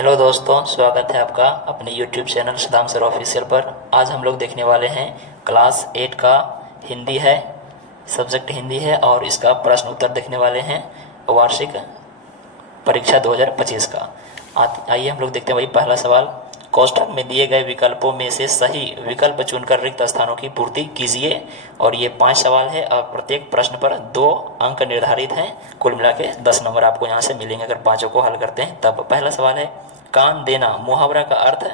Hello दोस्तों, स्वागत है आपका अपने YouTube channel Saddam sir official पर। आज हम लोग देखने वाले हैं क्लास 8 का हिंदी है, सब्जेक्ट हिंदी है और इसका प्रश्न उत्तर देखने वाले हैं वार्षिक परीक्षा 2025 का। आइए हम लोग देखते हैं। भाई पहला सवाल, कोष्ठक में दिए गए विकल्पों में से सही विकल्प चुनकर रिक्त स्थानों की पूर्ति कीजिए। और ये 5 सवाल है और प्रत्येक प्रश्न पर 2 अंक निर्धारित हैं। कुल मिला के 10 नंबर आपको यहाँ से मिलेंगे अगर पाँचों को हल करते हैं तब। पहला सवाल है, कान देना मुहावरा का अर्थ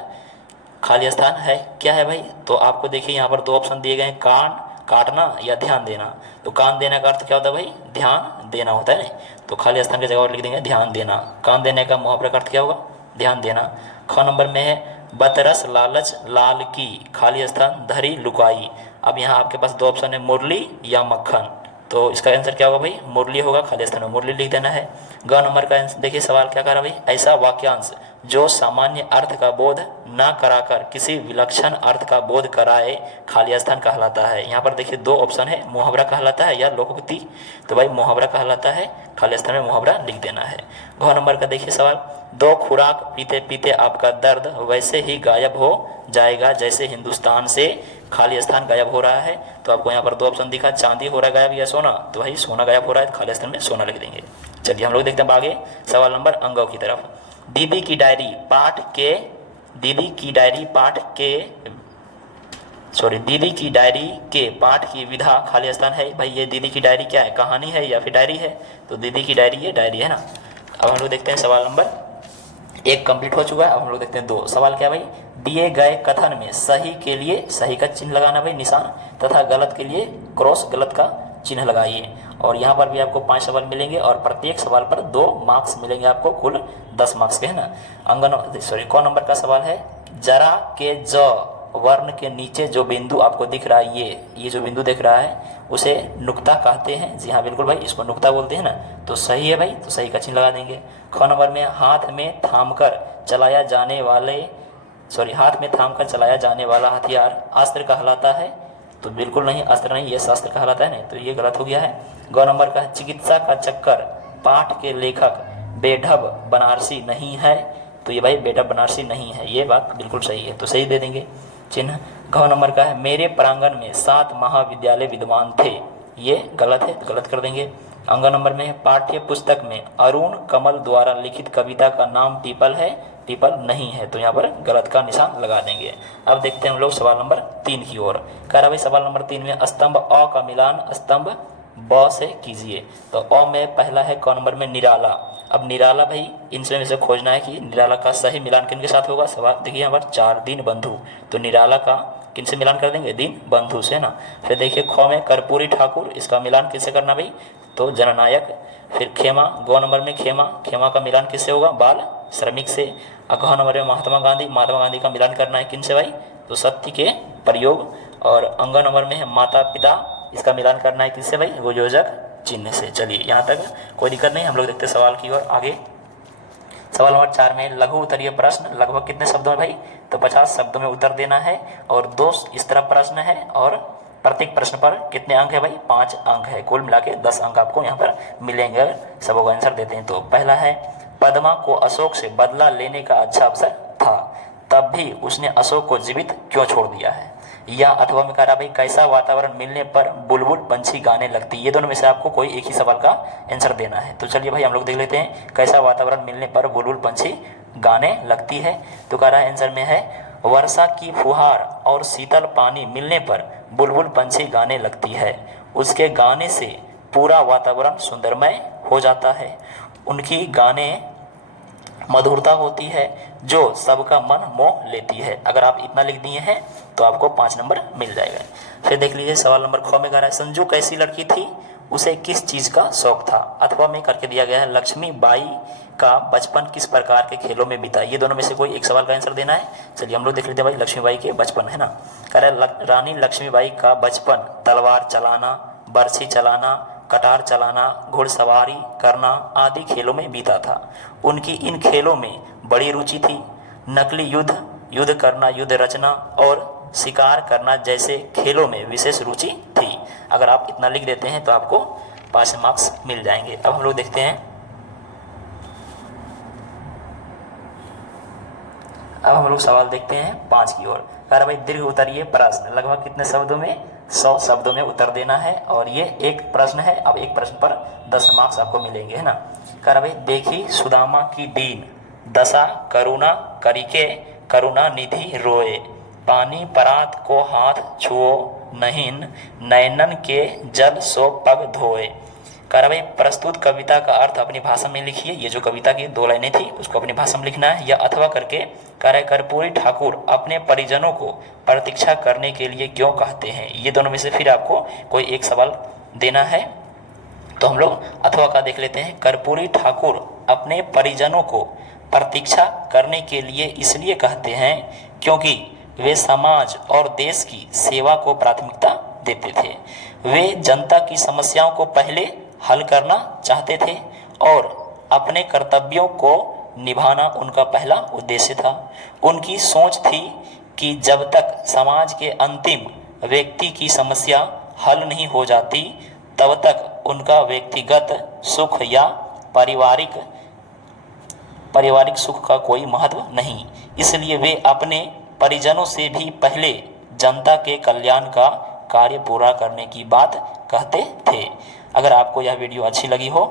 खाली स्थान है क्या है भाई? तो आपको देखिए यहाँ पर 2 ऑप्शन दिए गए हैं, कान काटना या ध्यान देना। तो कान देना का अर्थ क्या होता है भाई? ध्यान देना होता है ना। तो खाली स्थान की जगह और लिख देंगे ध्यान देना। कान देने का मुहावरा का अर्थ क्या होगा? ध्यान देना। ख नंबर में है, बतरस लालच लाल की खाली स्थान धरी लुकाई। अब यहाँ आपके पास 2 ऑप्शन है, मुरली या मक्खन। तो इसका आंसर क्या होगा भाई? मुरली होगा, खाली स्थान में मुरली लिख देना है। ग नंबर का आंसर देखिए, सवाल क्या कर रहा है भाई? ऐसा वाक्यांश जो सामान्य अर्थ का बोध न कराकर किसी विलक्षण अर्थ का बोध कराए खाली स्थान कहलाता है। यहाँ पर देखिए 2 ऑप्शन है, मुहावरा कहलाता है या लोकोक्ति। तो भाई मुहावरा कहलाता है, खाली स्थान में मुहावरा लिख देना है। घ नंबर का देखिए सवाल, 2 खुराक पीते पीते आपका दर्द वैसे ही गायब हो जाएगा जैसे हिंदुस्तान से खाली स्थान गायब हो रहा है। तो आपको यहाँ पर 2 ऑप्शन दिखा, चांदी हो रहा है गायब या सोना। तो भाई सोना गायब हो रहा है, खाली स्थान में सोना लिख देंगे। चलिए हम लोग देखते हैं आगे सवाल नंबर अंगों की तरफ। दीदी की डायरी पाठ के पाठ की विधा खाली स्थान है। भाई ये दीदी की डायरी क्या है? कहानी है या फिर डायरी है? तो दीदी की डायरी ये डायरी है ना। अब हम लोग देखते हैं सवाल नंबर 1 कंप्लीट हो चुका है। अब हम लोग देखते हैं 2 सवाल क्या भाई? दिए गए कथन में सही के लिए सही का चिन्ह लगाना भाई, निशान, तथा गलत के लिए क्रॉस गलत का चिन्ह लगाइए। और यहाँ पर भी आपको 5 सवाल मिलेंगे और प्रत्येक सवाल पर 2 मार्क्स मिलेंगे आपको, कुल 10 मार्क्स के है ना। क नंबर का सवाल है, जरा के ज वर्ण के नीचे जो बिंदु आपको दिख रहा है, ये जो बिंदु दिख रहा है उसे नुक्ता कहते हैं। जी हाँ बिल्कुल भाई, इसको नुक्ता बोलते हैं ना। तो सही है भाई, तो सही का चिन्ह लगा देंगे। ख नंबर में, हाथ में थामकर चलाया जाने वाला हथियार अस्त्र कहलाता है। तो बिल्कुल नहीं, अस्त्र नहीं, ये शास्त्र कहलाता है ना। तो ये गलत हो गया है। ग नंबर का, चिकित्सा का चक्कर पाठ के लेखक बेढब बनारसी नहीं है। तो ये भाई बेढब बनारसी नहीं है, ये बात बिल्कुल सही है, तो सही दे देंगे चिन्ह। घ नंबर का है, मेरे प्रांगण में 7 महाविद्यालय विद्वान थे। ये गलत है, तो गलत कर देंगे। अंग नंबर में है, पाठ्य पुस्तक में अरुण कमल द्वारा लिखित कविता का नाम पीपल है। पीपल नहीं है, तो यहाँ पर गलत का निशान लगा देंगे। अब देखते हैं हम लोग सवाल नंबर 3 की ओर। कह रहा भाई सवाल नंबर 3 में, स्तंभ अ का मिलान स्तंभ ब से कीजिए। तो अ में पहला है, क नंबर में निराला। अब निराला भाई इनसे में से खोजना है कि निराला का सही मिलान किन के साथ होगा। सवाल देखिए यहाँ पर 4 दीन बंधु, तो निराला का किन से मिलान कर देंगे? दीन बंधु से ना। फिर देखिए ख में कर्पूरी ठाकुर, इसका मिलान किससे करना भाई? तो जननायक। फिर खेमा, गो नंबर में खेमा का मिलान किससे होगा? बाल श्रमिक से। घ नंबर में महात्मा गांधी का मिलान करना है किन से भाई? तो सत्य के प्रयोग। और अंग नंबर में है माता पिता, इसका मिलान करना है किससे भाई? वो योजक चिन्ह से। चलिए यहाँ तक कोई दिक्कत नहीं। हम लोग देखते हैं सवाल की ओर आगे। सवाल नंबर 4 में, लघु उत्तरीय प्रश्न लगभग कितने शब्दों में भाई? तो 50 शब्दों में उत्तर देना है। और 2 इस तरह प्रश्न है और प्रत्येक प्रश्न पर कितने अंक है भाई? 5 अंक है। कुल मिला के 10 अंक आपको यहाँ पर मिलेंगे अगर सबों का आंसर देते हैं तो। पहला है, पद्मा को अशोक से बदला लेने का अच्छा अवसर था, तब भी उसने अशोक को जीवित क्यों छोड़ दिया है? या अथवा में कह रहा भाई, कैसा वातावरण मिलने पर बुलबुल पंछी गाने लगती? ये दोनों में से आपको कोई एक ही सवाल का आंसर देना है। तो चलिए भाई हम लोग देख लेते हैं, कैसा वातावरण मिलने पर बुलबुल पंछी गाने लगती है। तो कह रहा है आंसर में है, वर्षा की फुहार और शीतल पानी मिलने पर बुलबुल पंछी गाने लगती है। उसके गाने से पूरा वातावरण सुंदरमय हो जाता है। उनकी गाने मधुरता होती है जो सबका मन मोह लेती है। अगर आप इतना लिख दिए हैं तो आपको 5 नंबर मिल जाएगा। फिर देख लीजिए सवाल नंबर ख में कह रहा है, संजू कैसी लड़की थी, उसे किस चीज़ का शौक था? अथवा में करके दिया गया है, लक्ष्मी बाई का बचपन किस प्रकार के खेलों में बीता? ये दोनों में से कोई एक सवाल का आंसर देना है। चलिए हम लोग देख लेते हैं भाई, लक्ष्मी बाई के बचपन है ना। कह रहा है, रानी लक्ष्मी बाई का बचपन तलवार चलाना, बर्छी चलाना, कटार चलाना, घुड़सवारी करना आदि खेलों में बीता था। उनकी इन खेलों में बड़ी रुचि थी। नकली युद्ध करना, युद्ध रचना और शिकार करना जैसे खेलों में विशेष रुचि थी। अगर आप इतना लिख देते हैं तो आपको 5 मार्क्स मिल जाएंगे। अब हम लोग देखते हैं अब हम लोग सवाल देखते हैं 5 की ओर। कह रहा भाई दीर्घ उत्तरीय प्रश्न लगभग कितने शब्दों में, 100 शब्दों में उत्तर देना है, और ये एक प्रश्न है। अब एक प्रश्न पर 10 मार्क्स आपको मिलेंगे, है ना। कह रहा भाई देखी सुदामा की दीन दशा, करुणा करिके करुणा निधि रोए, पानी परात को हाथ छुओ नहिन, नैनन के जल सो पग धोए। कह रहा भाई प्रस्तुत कविता का अर्थ अपनी भाषा में लिखिए। ये जो कविता की 2 लाइनें थी उसको अपनी भाषा में लिखना है, या अथवा करके। कह रहा है कर्पूरी ठाकुर अपने परिजनों को प्रतीक्षा करने के लिए क्यों कहते हैं। ये दोनों में से फिर आपको कोई एक सवाल देना है। तो हम लोग अथवा का देख लेते हैं। कर्पूरी ठाकुर अपने परिजनों को प्रतीक्षा करने के लिए इसलिए कहते हैं क्योंकि वे समाज और देश की सेवा को प्राथमिकता देते थे। वे जनता की समस्याओं को पहले हल करना चाहते थे और अपने कर्तव्यों को निभाना उनका पहला उद्देश्य था। उनकी सोच थी कि जब तक समाज के अंतिम व्यक्ति की समस्या हल नहीं हो जाती तब तक उनका व्यक्तिगत सुख या पारिवारिक सुख का कोई महत्व नहीं। इसलिए वे अपने परिजनों से भी पहले जनता के कल्याण का कार्य पूरा करने की बात कहते थे। अगर आपको यह वीडियो अच्छी लगी हो